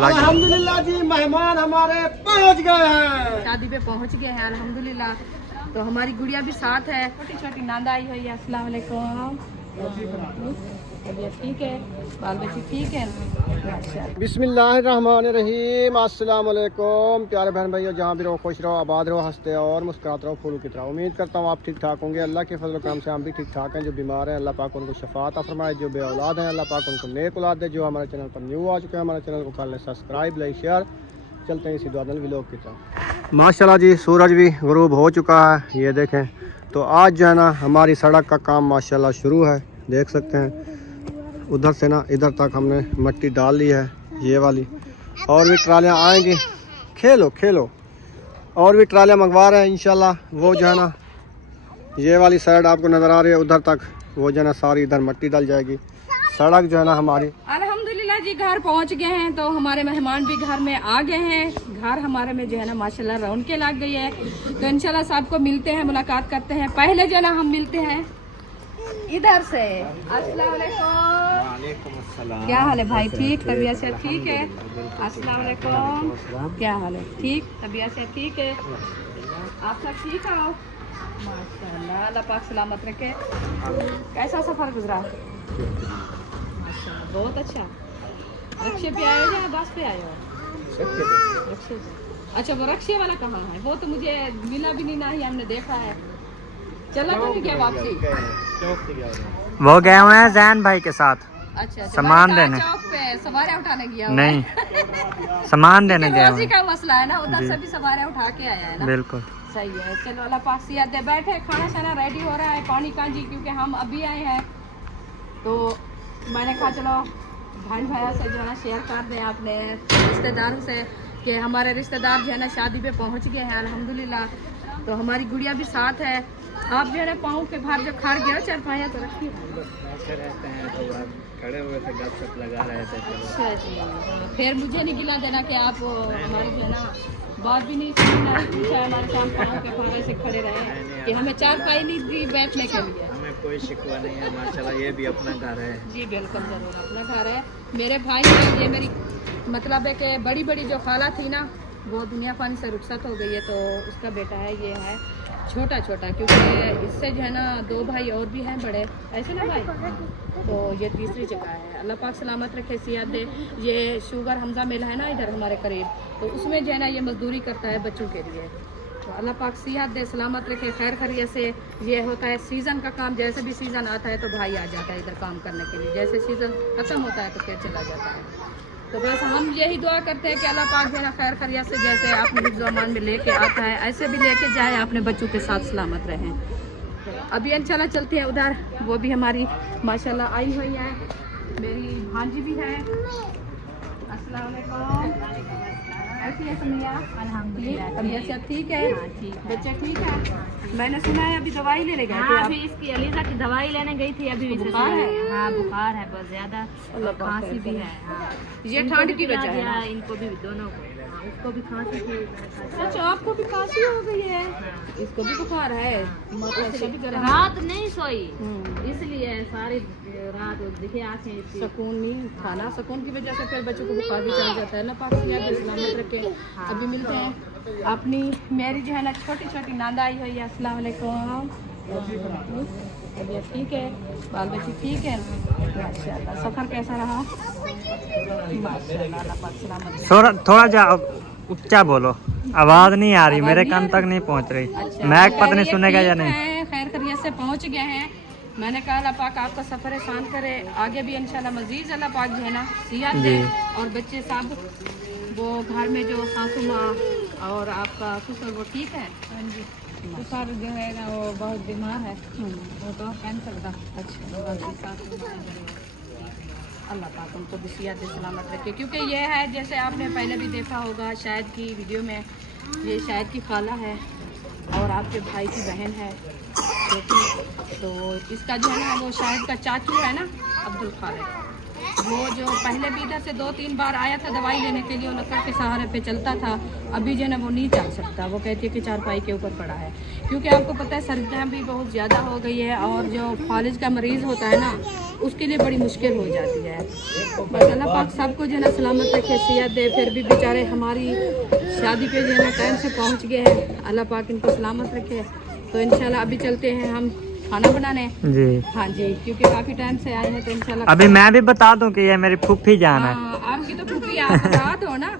अल्हम्दुलिल्लाह जी, मेहमान हमारे पहुंच गए हैं, शादी पे पहुंच गए हैं अल्हम्दुलिल्लाह। तो हमारी गुड़िया भी साथ है, छोटी छोटी नांदा आई हुई है। अस्सलाम वालेकुम। तबीयत ठीक है, बाल बच्चे ठीक है माशाल्लाह। बिस्मिल्लाहिर्रहमानिर्रहीम। अस्सलाम वालेकुम प्यारे बहन भाइयों, जहाँ भी रहो खुश रहो, आबाद रहो, हंसते और मुस्कुराते रहो फूलों की तरह। उम्मीद करता हूँ आप ठीक ठाक होंगे। अल्लाह के फजल करम से हम भी ठीक ठाक हैं। जो बीमार हैं अल्लाह पाक उनको शफात फरमाए, जो बे औलाद हैं अल्लाह पाक उनको नेक औलाद दे। जो हमारे चैनल पर न्यू आ चुके हैं, हमारे चैनल को कर लें सब्सक्राइब, लाइक, शेयर। चलते हैं इसी दुआदल व्लॉग की तरफ। माशाल्लाह जी, सूरज भी गुरूब हो चुका है, ये देखें। तो आज जो है ना हमारी सड़क का काम माशाल्लाह शुरू है, देख सकते हैं। उधर से ना इधर तक हमने मिट्टी डाल ली है, ये वाली। और भी ट्रालियाँ आएंगी, खेलो खेलो। और भी ट्रालियाँ मंगवा रहे हैं इंशाल्लाह। वो जो है ना ये वाली साइड आपको नज़र आ रही है, उधर तक वो जो है ना सारी इधर मिट्टी डल जाएगी। सड़क जो है ना हमारी अल्हम्दुलिल्लाह जी घर पहुंच गए हैं। तो हमारे मेहमान भी घर में आ गए हैं। घर हमारे में जो है ना माशाल्लाह रौनकें लग गई है। तो इंशाल्लाह सबको मिलते हैं, मुलाकात करते हैं। पहले जो है ना हम मिलते हैं इधर से। अस्सलाम वालेकुम। क्या हाल है भाई? ठीक, तबीयत से ठीक है? अस्सलाम वालेकुम। क्या हाल है? ठीक, तबीयत से ठीक है? आप सब ठीक हो? माशाल्लाह, अल्लाह पाक सलामत रखे। कैसा सफर गुजरा? माशाल्लाह, बहुत अच्छा। रक्शे पे आए हो या बस पे आए हो? रक्शे पे। अच्छा, वो रक्शे वाला कहाँ है? वो तो मुझे मिला भी नहीं, ना ही हमने देखा है। चला तो नहीं क्या वापसी? वो गए हुए हैं जैन भाई के साथ। अच्छा, सामान देने। चौक पे सवारियां उठाने गया हुआ नहीं, सामान देने गए रोजी हुए का मसला है ना, उधर से भी सवारियां उठा के आया है ना। बिल्कुल सही है। चलो अल्लाह पाक सियात दे। बैठे, खाना शाना रेडी हो रहा है, पानी कांजी, क्योंकि हम अभी आए हैं। तो मैंने कहा चलो भाई भैया से जो है ना शेयर कर दें अपने रिश्तेदारों से कि हमारे रिश्तेदार जो है ना शादी पे पहुंच गए हैं अल्हम्दुलिल्लाह। तो हमारी गुड़िया भी साथ है। आप जो है ना पाँव के बाहर जो खड़ गया चारपाया तो रखिए। रहते हैं तो खड़े हुए थे, गपशप लगा रहे थे। अच्छा जी, फिर मुझे नहीं गिला देना कि आप हमारे जो है ना बात भी नहीं सुनी, ना ही पूछा हमारे साथ पाँव के बाहर से खड़े रहे कि हमें चारपाई नहीं दी बैठने के लिए। हमें कोई शिकवा नहीं है माशाल्लाह, ये भी अपना घर है। जी बिल्कुल, ज़रूर अपना घर है। मेरे भाई ये मेरी मतलब है कि बड़ी बड़ी जो खाला थी ना वो दुनिया फानी से रुखसत हो गई है। तो उसका बेटा है, ये है छोटा छोटा, क्योंकि इससे जो है ना दो भाई और भी हैं बड़े, ऐसे ना भाई। तो ये तीसरी जगह है। अल्लाह पाक सलामत रखे, सियात दे। ये शुगर हमजा मिल है ना इधर हमारे करीब, तो उसमें जो है ना ये मजदूरी करता है बच्चों के लिए। तो अल्लाह पाक सियात दे, सलामत रखे, खैर खैरियत से। ये होता है सीज़न का काम, जैसे भी सीज़न आता है तो भाई आ जाता है इधर काम करने के लिए। जैसे सीज़न ख़त्म होता है तो फिर चला जाता है। तो बस हम यही दुआ करते हैं कि अल्लाह पाक जो है ना खैर खैरियत से, जैसे आपने हिफ्ज़ अमान में लेके आता है ऐसे भी लेके जाए, अपने बच्चों के साथ सलामत रहें। तो अभी इंशाल्लाह चलते हैं उधर। वो भी हमारी माशाल्लाह आई हुई है, मेरी भांजी भी है। अस्सलाम वालेकुम। ऐसी है समिया? अल्हम्दुलिल्लाह, तबीयत से ठीक है? बच्चे ठीक है? मैंने सुना है अभी दवाई लेने गए थे। अभी इसकी अलीजा की दवाई लेने गई थी, अभी बुखार है? हाँ बुखार है बहुत ज्यादा, खांसी भी है। हाँ, ये ठंड की वजह है ना? इनको भी दोनों को, हाँ, उसको भी खांसी थी। अच्छा, आपको भी खांसी हो गई है? इसको भी बुखार है? रात नहीं सोई, हम्म। इसलिए सारी रात दिखे आंखें इसकी। सुकून नहीं खाना, सुकून की वजह से फिर बच्चों को बुखार भी चल जाता है। ना पाक सलामत रखे। अभी मिलते हैं अपनी मेरी जो है ना छोटी छोटी नांदा आई हुई है। अस्सलाम वालेकुम। तबीयत ठीक है, बाल बच्चे ठीक है माशाल्लाह। सफ़र कैसा रहा? माशाल्लाह, अल्लाह पाक सलामत। थोड़ा जा ऊंचा बोलो, आवाज नहीं आ रही, मेरे कान तक नहीं पहुंच रही। अच्छा, मैक पता नहीं सुनेगा या नहीं। खैर खैरियत से पहुंच गए हैं। मैंने कहा अल्लाह पाक आपका सफ़र आसान करे, आगे भी इंशाल्लाह मजीद अल्लाह पाक जो है ना सियात दे। और बच्चे सब वो घर में जो सासू माँ और आपका ससुर वो ठीक है? हाँ जी, ससुर जो है ना वो बहुत बीमार है, वो तो कह नहीं सकता। अच्छा, अल्लाह पाक उनको भी सियात दे, सलामत रखे। क्योंकि ये है जैसे आपने पहले भी देखा होगा शायद की वीडियो में, ये शायद की खाला है और आपके भाई की बहन है छोटी। तो इसका जो है ना वो शायद का चाचू है ना, अब्दुल खालिक। वो जो पहले भी इधर से 2-3 बार आया था दवाई लेने के लिए, वो लकड़ के सहारे पे चलता था। अभी जो है ना वो नहीं चल सकता, वो कहती है कि चारपाई के ऊपर पड़ा है, क्योंकि आपको पता है सर्दियाँ भी बहुत ज़्यादा हो गई है और जो फालिज का मरीज़ होता है ना उसके लिए बड़ी मुश्किल हो जाती है। बस अल्लाह पाक सबको जो है ना सलामत रखे, सेहत दे। फिर भी बेचारे हमारी शादी पे जो है ना टाइम से पहुँच गए हैं, अल्लाह पाक इनको सलामत रखे। तो इंशाल्लाह अभी चलते हैं हम खाना बनाने जी। हाँ जी, क्योंकि काफी टाइम से आए हैं तो इंशाल्लाह। अभी मैं भी बता दूं कि ये मेरी फूफी जान है। हाँ, आपकी तो फूफी आप बता दो ना।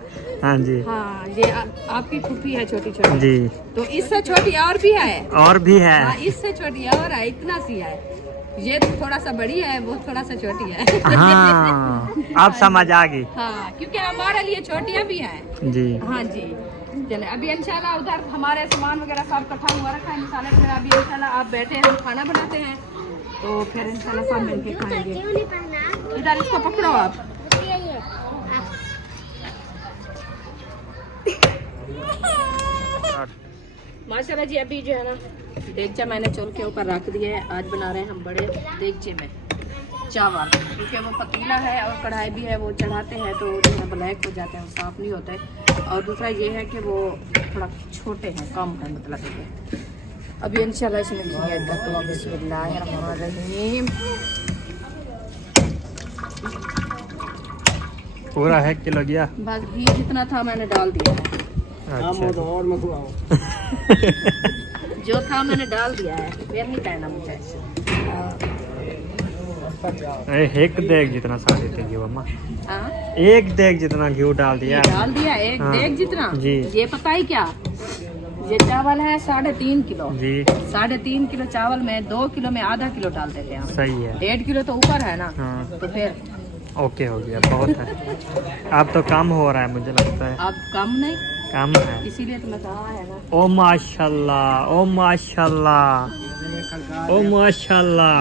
हाँ जी। हाँ, ये आपकी फूफी है छोटी छोटी जी। तो इससे छोटी और भी है। और भी है। हाँ, इससे छोटी और है, इतना सी है। ये थोड़ा सा बड़ी है, वो थोड़ा सा छोटी है। हाँ, अब समझ आ गई। हाँ, क्योंकि हमारे लिए छोटियाँ भी हैं। जी। हाँ जी, चले अभी इंशाल्लाह उधर हमारे सामान वगैरह सब इकट्ठा हुआ रखा है मसाले वगैरह। अभी इंशाल्लाह आप बैठे हैं, हम खाना बनाते हैं तो फिर इंशाल्लाह सब मिलके खाएंगे। इधर इसको पकड़ो आप। माशाल्लाह जी, अभी जो है ना देगचा मैंने चूल्हे के ऊपर रख दिया है। आज बना रहे हैं हम बड़े देगचे में चावल, क्योंकि वो पतीला है और कढ़ाई भी है, वो चढ़ाते हैं तो जो है ब्लैक हो जाते हैं, वो साफ़ नहीं होते। और दूसरा ये है कि वो थोड़ा छोटे हैं, कम है मतलब कि। अभी इंशाल्लाह इसमें घी ऐड करते हैं। बिस्मिल्लाहिर्रहमानिर्रहीम। पूरा 1 किलो गया। बस घी जितना था मैंने डाल दिया है। अच्छा। और मखुआओ। जो था मैंने डाल दिया है, फिर नहीं कहना मुझे। एक देग जितना सारे थे घी अम्मा। हाँ? एक देग जितना घी डाल दिया। डाल दिया एक हाँ। देग जितना जी। ये पता ही क्या, ये चावल है 3.5 किलो जी। 3.5 किलो चावल में 2 किलो में आधा किलो डाल देते हैं। सही है। 1.5 किलो तो ऊपर है ना। हाँ। तो फिर ओके हो गया, बहुत है। अब तो कम हो रहा है मुझे लगता है। अब कम नहीं, कम है। इसीलिए तो मैं कहा है ना। ओ माशाल्लाह, ओ माशाल्लाह, ओ माशाल्लाह।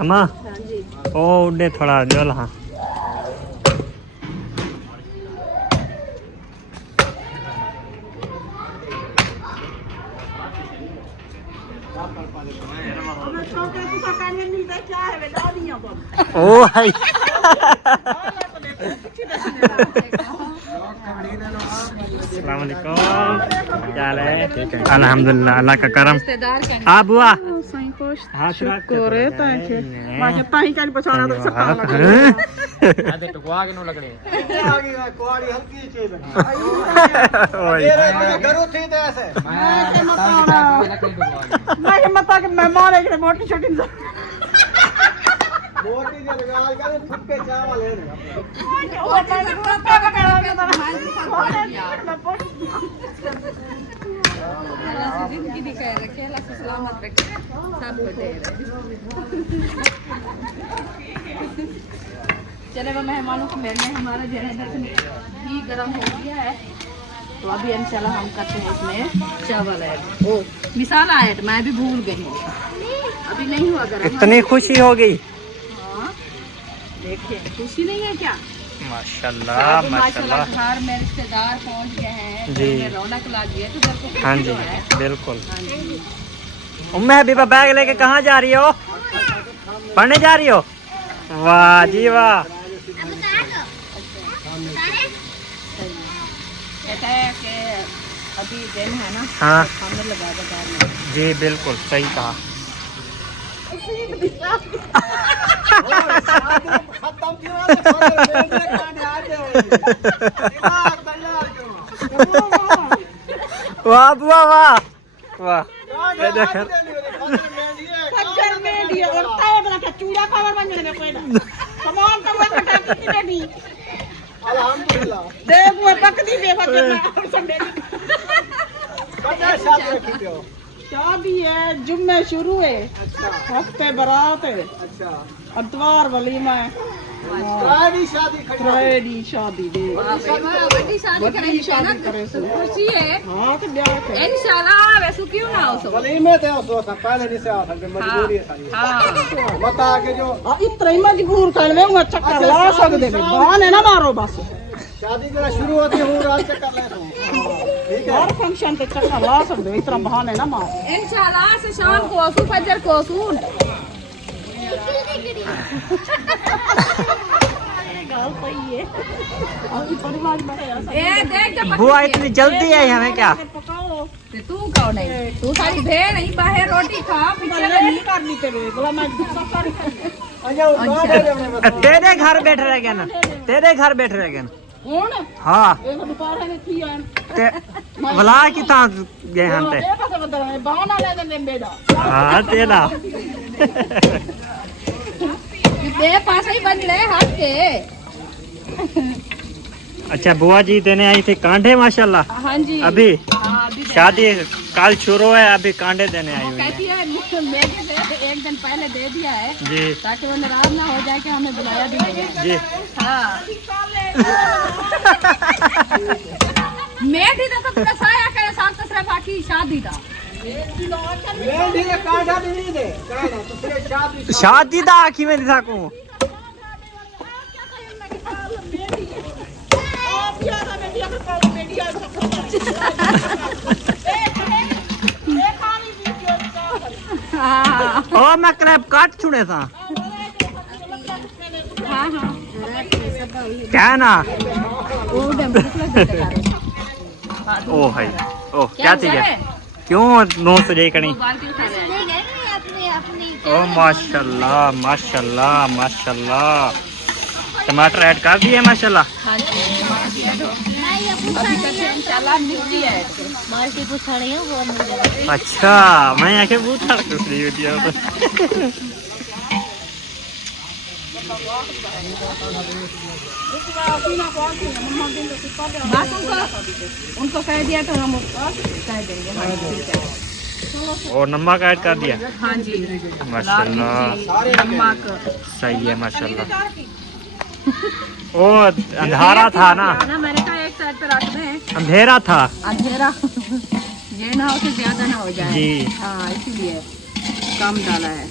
अम्मा हाँ जी, ओ उड़े थोड़ा जोल। हाँ ओ भाई। अस्सलाम वालेकुम, क्या हाल है? ठीक है अल्हम्दुलिल्लाह, अल्लाह का करम। रिश्तेदार का आप हुआ मोटी छोटी फुटके चावल है। जिंदगी भी कह रखे, अल्लाह से सलामत रखे, सब कुछ दे रहे। चले वो मेहमानों को मिलने हमारा जो है घी गर्म हो गया है, तो अभी इंशाल्लाह हम करते हैं इसमें चावल ऐड। ओ मिसाला ऐड, मैं भी भूल गई हूँ, अभी नहीं हुआ गर्म। इतनी खुशी हो गई। हाँ, देखिए खुशी नहीं है क्या? माशाल्लाह माशाल्लाह। घर में रिश्तेदार पहुंच गए हैं, जी। रौनक लगी है, तो घर को खुशी हाँ जी तो है। बिल्कुल। हाँ जी। उम्मे हबीबा बैग लेके कहाँ जा रही हो? पढ़ने जा रही हो? वाह जी वाह। कहता है कि अभी दिन है ना। हाँ। तो हमने लगा बाजार में। जी बिल्कुल सही कहा। वाह बुआ वाह वाह। शादी है, जुम्मे शुरू है, हफ्ते बारात है, अतवार वलीमा है, शादी शादी दे बड़ी शादी करे सो। खुशी है। हाँ तो ब्याह है। इंशाल्लाह वैसे क्यों ना हो सो। वलीमे थे उस वक्त पहले नहीं से आ सकते, मजबूरी है सारी। हाँ। बता के जो इतना ही मजबूर कर ले, मैं चक्कर ला सकते बहाने ना मारो बस। शादी जरा शुरू होती है, वो रात चक्कर ले। ठीक हर फंक्शन पे चक्कर ला सकते हो, इस तरह बहाने ना मार। इंशाल्लाह से शाम को असू फजर को असूल ए देख के बुआ इतनी जल्दी आई हमें क्या? पकाओ तू कौन है? तू सारी भेड़ नहीं बाहर रोटी खा पीछे नहीं करनी तेरे बोला मैं कर तेरे घर बैठ रह गया ना, तेरे घर बैठ रह गया ना। कौन हाँ एक दुपहर है थी आन ते बुला की ता गए हम ते। देखा तो बता बहाना ले दे बेटा हाँ तेरा बे पास ही बन ले हाथ के। अच्छा बुआ जी देने आई थी कांडे माशाल्लाह। हाँ जी अभी हाँ, अभी शादी कल शुरू है, अभी कांडे देने आई हुई है कहती है मेरे से एक दिन पहले दे दिया है जी ताकि वो नाराज ना हो जाए कि हमें बुलाया भी नहीं है। जी। हाँ मैं थी तो पूरा साया करे साथ तो सिर्फ आखी शादी था। शादी दा आखी में दिखा को हाँ ओ मैं क्रैप काट छुड़े था हाँ हाँ क्या ना। वो ओ भाई ओ क्या चीज है? क्यों नो सजे करी? ओ माशाल्लाह माशाल्लाह माशाल्लाह। टमाटर ऐड कर दिए माशाल्लाह। हाँ जी अभी तक इंशाल्लाह मिर्ची है अच्छा मैं आके पूछा कुछ नहीं वीडियो तो। बस उनको कह दिया तो हम कह देंगे। हाँ ठीक है। और नमक ऐड कर दिया। हाँ जी माशाल्लाह नमक सही है माशाल्लाह। ओ अंधारा था ना, मैंने कहा एक साइड पे रख दें। अंधेरा था अंधेरा ये ना हो कि ज्यादा ना हो जाए जी। हाँ इसीलिए कम डाला है।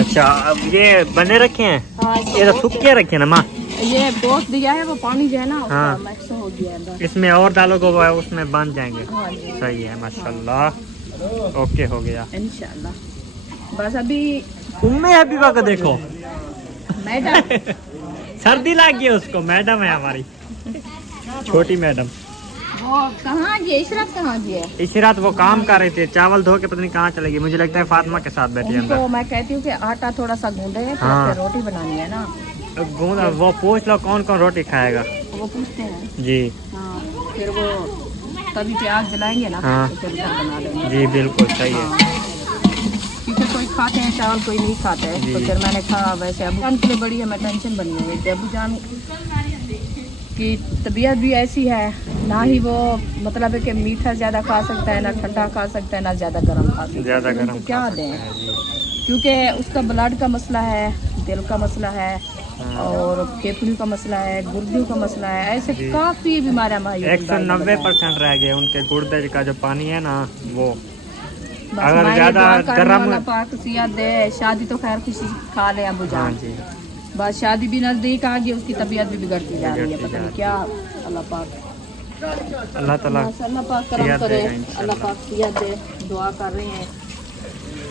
अच्छा अब ये बने रखे हैं, हाँ ये तो सूखे रखे हैं ना माँ। ये गोश्त दिया है वो पानी जो है ना उसका हाँ। मिक्स हो गया है बस। इसमें और डालोगे वो उसमें बन जाएंगे। हाँ जी सही है माशाल्लाह। ओके हो गया। इंशाल्लाह। बस अभी उम्मे हबीबा को देखो मैडम सर्दी लग गई उसको। मैडम है हमारी छोटी मैडम। वो कहाँ गए? इशरत कहाँ गए? इस रात वो काम कर रहे थे, चावल धो के पता नहीं कहाँ चलेगी। मुझे लगता है फातिमा के साथ बैठी है उनको अंदर। मैं कहती हूँ कि आटा थोड़ा सा गूंदे फिर हाँ। फिर रोटी बनानी है ना। गूंद वो पूछ लो कौन कौन रोटी खाएगा। वो पूछते हैं जी हाँ फिर वो तभी प्याज जलाएंगे ना हाँ। तो फिर घर बना देंगे। जी बिल्कुल सही है। क्योंकि कोई खाते हैं चावल कोई नहीं खाते है जी। तो फिर मैंने कहा वैसे अबू जान के लिए बड़ी हमें टेंशन बनी हुई है कि अबू जान की तबीयत भी ऐसी है ना ही वो मतलब है कि मीठा ज़्यादा खा सकता है ना ठंडा खा सकता है ना ज़्यादा गर्म खा सकता है। ज्यादा तो गर्म उनको क्या खा दें सकते हैं, जी। क्योंकि उसका ब्लड का मसला है, दिल का मसला है और फेफड़ों का मसला है, गुर्दों का मसला है। ऐसे जी। काफ़ी बीमारियाँ हमारी 190% रह गए उनके गुर्दे का जो पानी है ना वो। बस अगर हमारी ज्यादा दुआ करने गर्म- वाला पाक सियात दे। शादी तो खैर खुशी खा ले अबू हाँ जान। जी बस शादी भी नजदीक आ गई, उसकी तबीयत भी बिगड़ती जा रही है। बिगड़ती पता जा नहीं रही क्या अल्लाह पाक अल्लाह ताला बस अल्लाह पाक करम सियात करे। देगा इंशाल्लाह। अल्लाह पाक सियात दे। दुआ कर रहे हैं,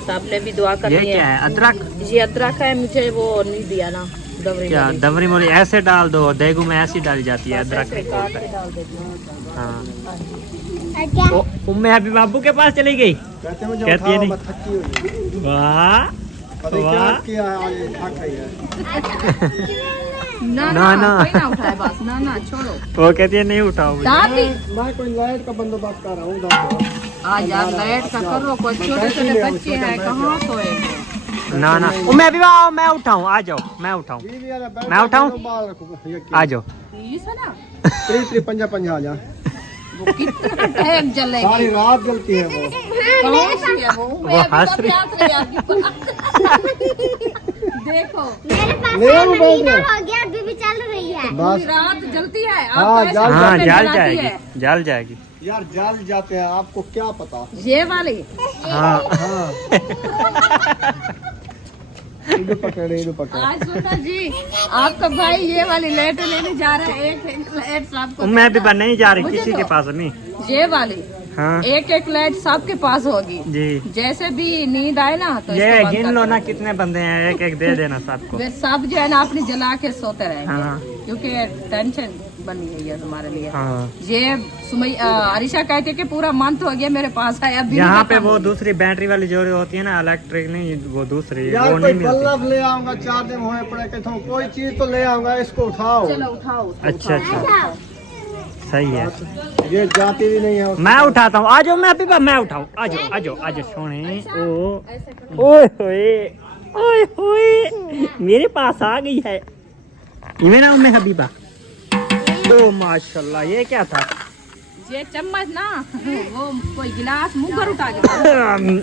सबने भी दुआ ये करनी क्या है? अदरक? ये अदरक है। मुझे वो नहीं दिया ना दवरी क्या वाली। दवरी मोरी ऐसे डाल दो, देगू में ऐसी डाली जाती है, बस अदरक ऐसे नहीं काट बोलते। के डाल देती हूँ। हाँ उम्मे हबीब बाबू के पास चली गई। कहते मुझे कहती है उठाओ, नहीं। मैं थकी हुई हूँ। वाह पता नहीं क्या वाह। किया है, आज थक रही है। ना ना, ना ना। कोई ना उठाए बस। ना ना छोड़ो। वो कहती है नहीं उठाओ मुझे। दादी मैं कोई लाइट का बंदोबस्त कर रहा हूँ। दादी आज यार लाइट का करो। कोई छोटे छोटे बच्चे हैं कहाँ सोएंगे। ना ना उम्मे हबीब आओ, मैं उठाऊं, आ जाओ मैं उठाऊं, बीवी वाला बैठ मैं उठाऊं? के बाल रखो, ये क्या? आ जाओ। ये सुना त्रि त्रि पंजा पंजा आ जा। वो कितना टाइम जलेगी। सारी रात जलती है वो। कौन सी है वो? वो हंस रही। देखो मेरे पास ले वो बैठ महीना गया। हो गया अभी भी चल रही है। बस पूरी रात जलती है। हाँ, आप कैसे जल- हाँ घर में जल जलाती जाएगी है? जल जाएगी। यार जल जाते हैं, आपको क्या पता। ये वाली हाँ हाँ इधर पकड़े इधर पकड़े। आज सुना जी, आपका भाई ये वाली लाइट लेने जा रहा है, एक लाइट सबको। मैं भी नहीं जा रही किसी के पास नहीं। ये वाली हाँ एक लाइट सबके पास होगी जी। जैसे भी नींद आए ना तो ये इसको बंद गिन कर लो दो। ना कितने बंदे हैं, एक एक दे देना सबको। वे सब जो है ना अपनी जला के सोते रहेंगे हाँ क्योंकि टेंशन बनी हुई है तुम्हारे लिए। हाँ। ये अरिशा कहती है कि पूरा मंथ हो गया मेरे पास है अभी यहाँ नहीं पे खत्म वो होगी। दूसरी बैटरी वाली जो होती है ना, इलेक्ट्रिक नहीं, वो दूसरी यार वो कोई नहीं मिलती। बल्ब ले आऊंगा, चार्जिंग होने पड़े कहता हूँ, कोई चीज तो ले आऊंगा, इसको उठाओ। चलो उठाओ। अच्छा अच्छा सही है। ये जाती भी नहीं है उसको। मैं उठाता हूँ, आ जाओ। मैं अभी मैं उठाऊँ, आ जाओ आ जाओ आ जाओ। सोने ओ ओए होए मेरे पास आ गई है। ये ना उम्मे हबीबा। ओ माशाल्लाह, ये क्या था? ये चम्मच ना वो कोई गिलास मुंह पर उठा के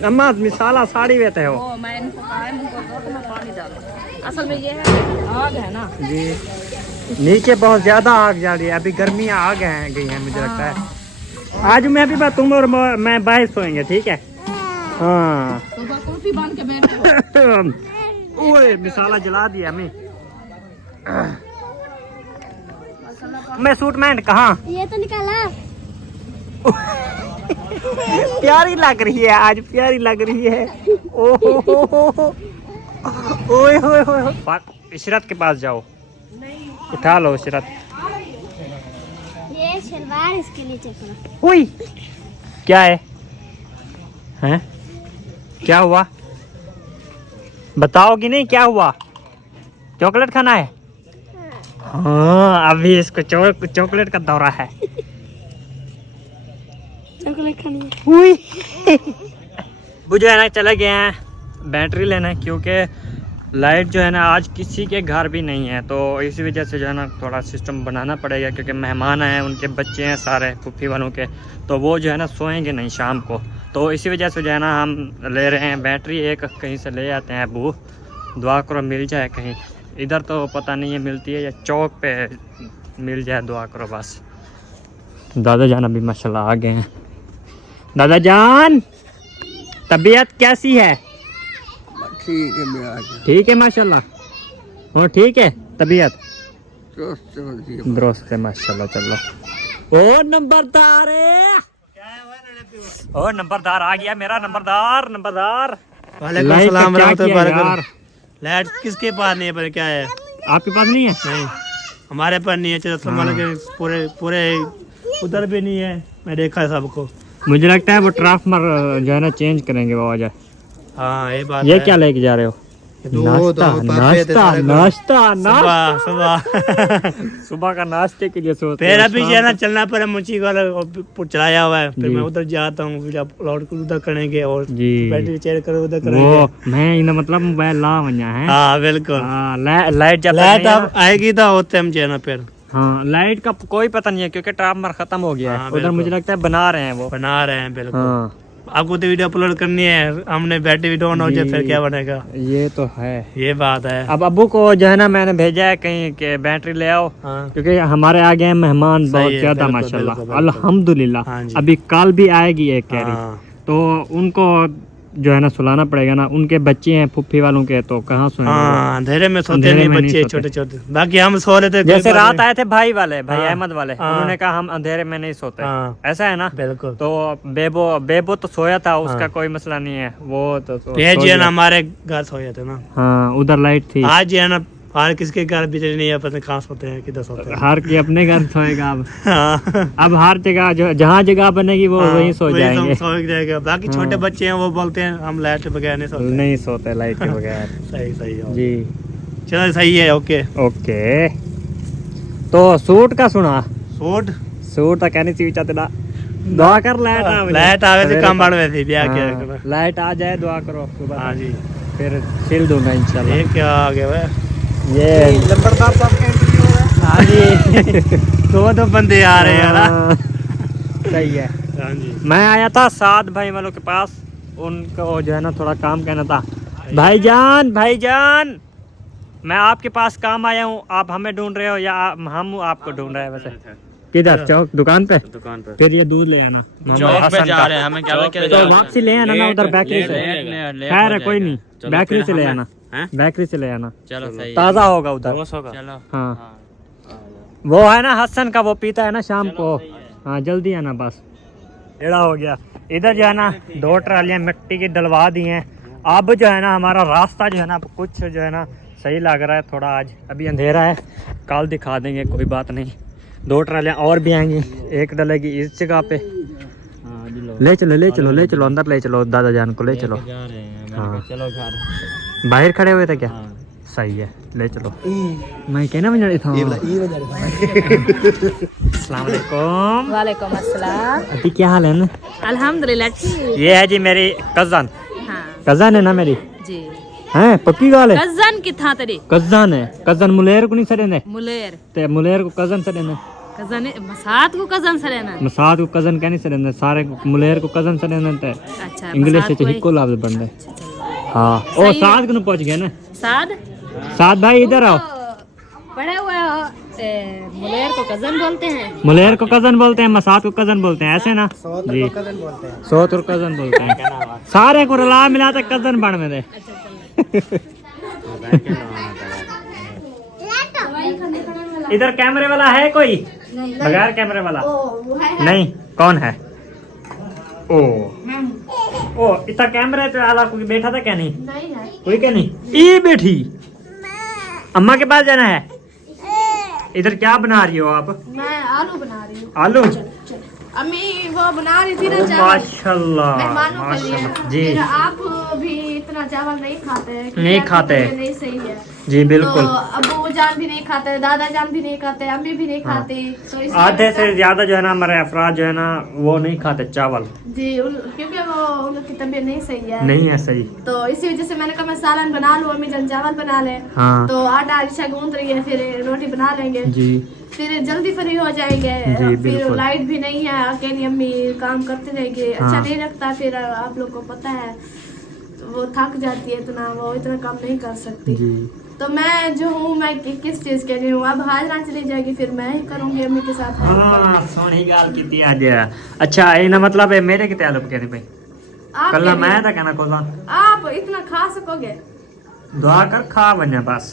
अम्मा मिसाला साड़ी वेते हो वो मैं इनको कहा है मुंह पर तो मैं पानी डालूं। असल में ये है आग है ना जी। नीचे बहुत ज्यादा आग जा रही है, अभी गर्मियाँ आ गई हैं मुझे लगता है। आज मैं भी तुम और मैं बाहर सोएंगे, ठीक है? हाँ। सुबह कॉफी बांध के बैठो। ओए मिसाला जला दिया मैं सूट मैंट कहाँ? ये तो निकाला। प्यारी लग रही है आज, प्यारी लग रही है। ओहो ओए होए होए। इशरत के पास जाओ, उठा लो इशरत। ये शलवार इसके नीचे करो। ओए क्या है? हैं? क्या हुआ? बताओगी नहीं क्या हुआ? चॉकलेट खाना है? हाँ अभी इसको चॉकलेट का दौरा है। चॉकलेट खानी है। उई। वो जो है ना चले गए हैं बैटरी लेने, क्योंकि लाइट जो है ना आज किसी के घर भी नहीं है, तो इसी वजह से जो है ना थोड़ा सिस्टम बनाना पड़ेगा, क्योंकि मेहमान हैं, उनके बच्चे हैं सारे पुप्पी वालों के, तो वो जो है ना सोएंगे नहीं शाम को, तो इसी वजह से जो है ना हम ले रहे हैं बैटरी। एक कहीं से ले आते हैं अबू, दुआ करो मिल जाए कहीं। इधर तो पता नहीं है मिलती है या चौक पे मिल जाए, दुआ करो बस। दादा जान अभी माशाल्लाह आ गए हैं। दादा जान तबीयत कैसी है? ठीक है मेरा ठीक है माशाल्लाह। और ठीक है तबीयत दुरुस्त है माशाल्लाह। चलो ओ नंबरदार ओ नंबरदार आ गया मेरा नंबरदार। वालेकुम सलाम रहमतुल्लाहि व बरकातहू। लाइट किसके पास नहीं है, पर क्या है? आपके पास नहीं है? नहीं हमारे पास नहीं है। चलो वाले के पूरे उधर भी नहीं है, मैं देखा है सबको। मुझे लगता है वो ट्रांसफार्मर जो है ना चेंज करेंगे वो आ जाए। हाँ ये बात ये है। क्या लेके जा रहे हो? नाश्ता सुबह सुबह का नाश्ते के लिए सोचते फिर हो, अभी शाम जो है ना को- चलना पड़ा, मुझी वाला चलाया हुआ है, फिर जी। मैं उधर जाता हूँ, फिर आप लौट कर उधर करेंगे और जी। बैटरी चेंज करो उधर वो करेंगे। मैं इन मतलब मोबाइल ला वञा है। हाँ बिल्कुल। हाँ, लाइट जब तक लाइट नहीं है अब आएगी तो होते हम जो ना फिर ना- हाँ लाइट का कोई पता नहीं है, क्योंकि ट्रांसफार्मर खत्म हो गया है। हाँ, उधर बिल्कुल। मुझे लगता है बना रहे हैं वो। बना रहे हैं बिल्कुल। हाँ आपको तो वीडियो अपलोड करनी है, हमने बैटरी भी डाउन हो जाए जी। फिर क्या बनेगा? ये तो है। ये बात है। अब अब्बू को जो है ना मैंने भेजा है कहीं के बैटरी ले आओ, हाँ क्योंकि हमारे आ गए हैं मेहमान बहुत है, ज्यादा बिल्कुल, माशाल्लाह बिल्कुल, अल्हम्दुलिल्लाह। हाँ जी। अभी कल भी आएगी एक कैरी, हाँ तो उनको जो है ना सुलाना पड़ेगा ना। उनके बच्चे हैं फुफ्फी वालों के, तो कहाँ सोएंगे वो? हाँ अंधेरे में सोते अंधेरे नहीं में नहीं बच्चे सोते। छोटे छोटे, बाकी हम सो रहे थे। कोई जैसे बात रात नहीं। आए थे भाई वाले, भाई हाँ, अहमद वाले, हाँ। उन्होंने कहा हम अंधेरे में नहीं सोते। हाँ ऐसा है ना? बिल्कुल। तो बेबो तो सोया था, उसका हाँ। कोई मसला नहीं है, वो तो ये सो जो है ना गया। हमारे घर सोए थे ना, हाँ उधर लाइट थी। आज जो है ना हर किसके घर बिजली नहीं है, पता नहीं कहाँ सोते हैं, किधर सोते हैं। हर की अपने घर सोएगा अब। हाँ अब हर जगह जो जहाँ जगह बनेगी वो वहीं सो वही जाएंगे। सो जाएगा। बाकी छोटे बच्चे हैं वो बोलते हैं हम लाइट के बगैर नहीं सोते। नहीं सोते लाइट के बगैर। सही सही है। जी चलो सही है। Okay okay. तो सूट का सुना? सूट सूट तो कहनी चाहिए तेरा। दुआ कर लाइट आवे थे काम बढ़ थी ब्याह के। हाँ, लाइट आ जाए दुआ करो सुबह हाँ तक। जी। फिर सिल दूंगा इंशाल्लाह। ये क्या आ गया भाई? ये नंबरदार साहब का इंटरव्यू हो रहा है। हाँ जी। दो बंदे आ रहे हैं यार। हाँ, सही है। हाँ जी। मैं आया था सात भाई वालों के पास, उनको जो है ना थोड़ा काम कहना था। भाईजान मैं आपके पास काम आया हूँ, आप हमें ढूंढ रहे हो या हम आपको ढूंढ रहे हैं? वैसे किधर? चौक दुकान पे फिर ये दूध ले आना। चौक पे जा रहे हैं, हमें क्या तो वापसी ले आना ना उधर बेकरी से। खैर है कोई नहीं, बेकरी से ले आना। बेकरी से ले आना, चलो सही ताज़ा होगा उधर। 200 का चलो। हाँ वो है ना हसन का, वो पीता है ना शाम को। हाँ जल्दी आना बस। एड़ा हो गया। इधर जो है ना 2 ट्रालियाँ मिट्टी की डलवा दी हैं। अब जो है ना हमारा रास्ता जो है ना कुछ जो है ना सही लग रहा है थोड़ा। आज अभी अंधेरा है, कल दिखा देंगे, कोई बात नहीं। 2 ट्रालियाँ और भी आएंगी, एक डलेगी इस जगह पे। ले चलो ले चलो ले चलो, अंदर ले चलो, दादा जान को ले चलो। हाँ चलो घर बाहर खड़े हुए थे क्या? सही है, ले चलो। मैं कहना बजा था। अस्सलाम वालेकुम। वालेकुम अस्सलाम। अभी क्या हाल है ना? अल्हम्दुलिल्लाह ठीक। ये है जी मेरी कज़न। हाँ कज़न है ना मेरी? जी। हैं पक्की गाल है? कज़न की था तेरी? कज़न है। कज़न मुलेर को नहीं सड़े ने? मुलेर। ते मुलेर को कज़न सड़े ने? कज़न मसात को कज़न से लेना। मसाद को कज़न क्या नहीं सड़े ने? सारे मुलेर को कज़न सड़े ने ते। अच्छा इंग्लिश से हिक्को लफ्ज बन रहे। हाँ ओ साद को पहुंच गए ना? साद साद भाई इधर आओ। पढ़े हुए हो? मुलेर को कज़न बोलते हैं। मुलेर को कज़न बोलते हैं, मसाद को कज़न बोलते हैं, ऐसे ना जी? सोत और कज़न बोलते हैं। सारे को रला मिला के कज़न बन में दे। इधर कैमरे वाला है कोई? बगैर कैमरे वाला नहीं। कौन है? ओ इतना कैमरा तो आला कोई बैठा था क्या? नहीं कोई क्या नहीं। ये बैठी अम्मा के पास जाना है। इधर क्या बना रही हो आप? मैं आलू बना रही हूँ। आलू? अम्मी वो बना रही थी ना चावल माशाल्लाह मेहमानों के लिए। माशाल्लाह जी। फिर आप भी इतना चावल नहीं खाते हैं, क्योंकि नहीं आपके खाते। लिए नहीं सही है जी बिल्कुल। तो अबू जान भी नहीं खाते, दादा जान भी नहीं खाते, अम्मी भी नहीं खाती, तो इसलिए आधे से ज्यादा जो है ना हमारे अफराद जो है ना वो नहीं खाते चावल। जी क्योंकि वो उनकी तबीयत नहीं सही है। नहीं है सही। तो इसी वजह से मैंने कहा मैं सालन बना लूँ, अम्मी जन चावल बना ले। हाँ तो आटा रिक्शा गूंद रही है, फिर रोटी बना लेंगे, जी फिर जल्दी फ्री हो जाएंगे। जी, फिर बिल्कुल। लाइट भी नहीं है, अकेली अम्मी काम करते रहेंगे, अच्छा हाँ। नहीं लगता। फिर आप लोग को पता है वो थक जाती है इतना, वो इतना काम नहीं कर सकती। जी। तो मैं जो हूँ मैं किस चीज के लिए हूँ, अब हाजरा चली जाएगी फिर मैं ही करूँगी अम्मी के साथ। हाँ सोनी गाल की थी आज। अच्छा ये मतलब है मेरे के ताल्लुक कहते भाई आप कल के मैं लिए। था कहना कोला आप इतना खा सकोगे? दुआ कर खा बने बस।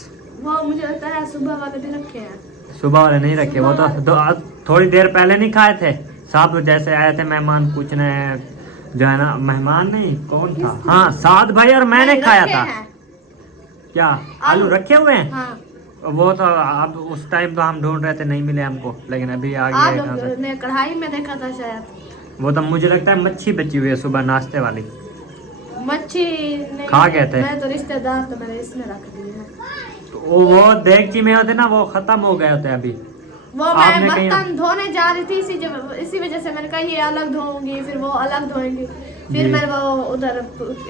वो मुझे लगता है सुबह वाले भी रखे हैं। सुबह वाले नहीं रखे, वो तो थोड़ी देर पहले नहीं खाए थे। साहब जैसे आए थे मेहमान पूछने जो है ना, मेहमान नहीं कौन था, हाँ साद भाई और मैंने नहीं, खाया रखे था। हैं। क्या आलू रखे हुए हैं? हाँ वो तो अब उस टाइम तो हम ढूंढ रहे थे, नहीं मिले हमको, लेकिन अभी आ आप गए कहाँ से। लोग ने कढ़ाई में देखा था शायद। वो तो मुझे लगता है मच्छी बची हुई है सुबह नाश्ते वाली। मच्छी नहीं, खा गए थे। मैं तो रिश्तेदार तो मैंने इसमें रख दी है। तो वो देगची में होते ना वो खत्म हो गए होते अभी। वो आपने मैं कहीं- बर्तन धोने जा रही थी, इसी वजह से मैंने कहा ये अलग धोऊंगी, फिर वो अलग धोएंगी, फिर जी। मैंने वो उधर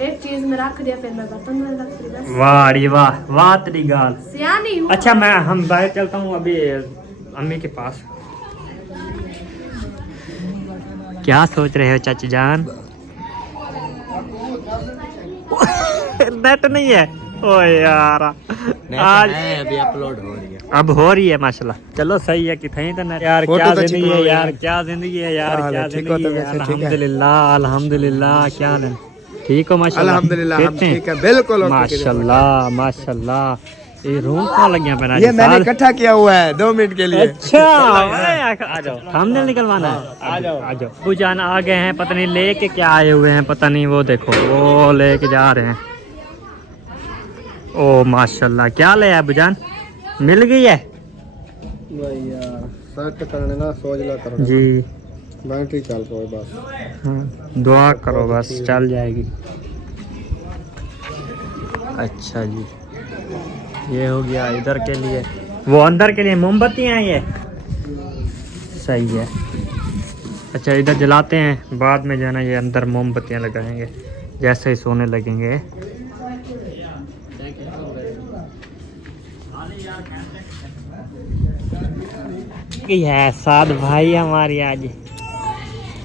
एक चीज में रख दिया, फिर मैं बर्तन धोने लग गई बस। वाह रे वाह, वाह तेरी गाल। सियानी हूँ। अच्छा मैं हम बाहर चलता हूँ अभी अम्मी के पास। क्या सोच रहे हो चाची जान? नेट नहीं है ओ यार आज अभी अपलोड हो रही है। अब हो रही है माशाल्लाह। चलो सही है कि थी तो ना यार। फोटो क्या तो जिंदगी है ठीक यार, क्या जिंदगी है यार, हाँ, क्या ठीक हो जिंदगी तो है। वैसे ठीक है। अल्हम्दुलिल्लाह अल्हम्दुलिल्लाह। क्या हाल है? ठीक हो माशाल्लाह? अल्हम्दुलिल्लाह हम फिट हैं? ठीक है बिल्कुल ओके। माशाल्लाह माशाल्लाह। ये रूम कहाँ लग गया पहना? ये मैंने इकट्ठा किया हुआ है 2 मिनट के लिए। अच्छा आ जाओ, सामने निकलवाना है। आ जाओ आ जाओ। बुजान आ गए हैं, पता नहीं लेके क्या आए हुए हैं, पता नहीं। वो देखो वो लेके जा रहे हैं। ओ माशाल्लाह। क्या ले आया बुजान? मिल गई है भाई यार सेट करने ना सोचला करो जी। बैटरी चल पाए बस। हाँ, दुआ करो बस चल जाएगी। अच्छा जी ये हो गया इधर के लिए। वो अंदर के लिए मोमबत्तियाँ हैं ये। सही है। अच्छा इधर जलाते हैं, बाद में जो है ना ये अंदर मोमबत्तियाँ लगाएंगे जैसे ही सोने लगेंगे। की है साद भाई हमारी आज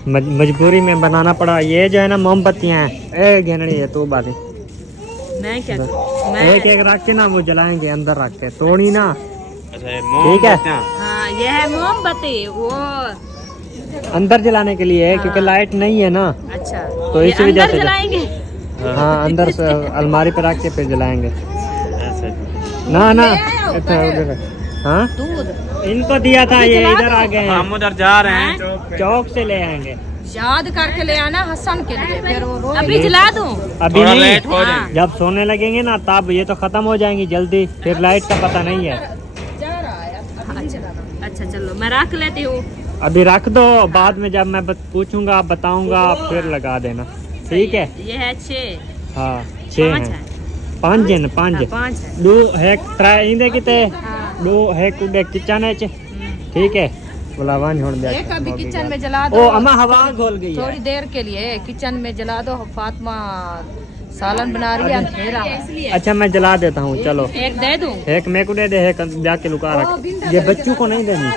मजबूरी में बनाना पड़ा। ये जो है ना मोमबत्तियाँ हैं। ए घेनड़ी है तो बात मैं क्या एक एक रख के ना वो जलाएंगे अंदर रख के, तोड़ी ना। अच्छा ठीक है हाँ ये है मोमबत्ती वो। अंदर जलाने के लिए है क्योंकि लाइट नहीं है ना, अच्छा तो ये इसी वजह अंदर से जलाएंगे। हाँ अंदर से अलमारी पे रख के फिर जलाएंगे। ना ना ले आया इतना ऊपर। उधर। हाँ दूध इनको दिया था, ये इधर आ गए हम हैं, उधर जा रहे हैं चौक से ले आएंगे। याद करके ले आना हसन के लिए, फिर वो रोए। अभी जला दूं? अभी थोड़ा नहीं, लेट हो जाएंगे। जब सोने लगेंगे ना तब ये तो खत्म हो जाएंगी जल्दी, फिर लाइट का पता नहीं है। जा रहा है अच्छा अच्छा चलो मैं रख लेती हूँ। अभी रख दो, बाद में जब मैं पूछूंगा बताऊंगा फिर लगा देना, ठीक है? ये है 6 हाँ 6 5 हैं, है 5 जन 5 5 है। दो है ट्राई इंदे किते हाँ। दो है कुडे किचन है ठीक है बुलावा नहीं होने एक अभी किचन में जला ओ दो, अम्मा हवा खोल गई है। थोड़ी देर के लिए किचन में जला दो। फातिमा सालन बना रही है, अंधेरा है। अच्छा मैं जला देता हूँ, चलो एक दे दूं? एक मेरे को दे दे, एक जाके लुका रख, ये बच्चों को नहीं देनी,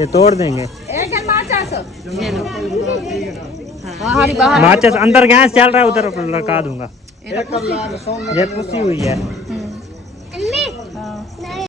ये तोड़ देंगे। एक है माचिस। ये लो। बाहर ही बाहर। माचिस अंदर गैस चल रहा है, उधर लगा दूंगा। ये पुसी हुई है। अम्मी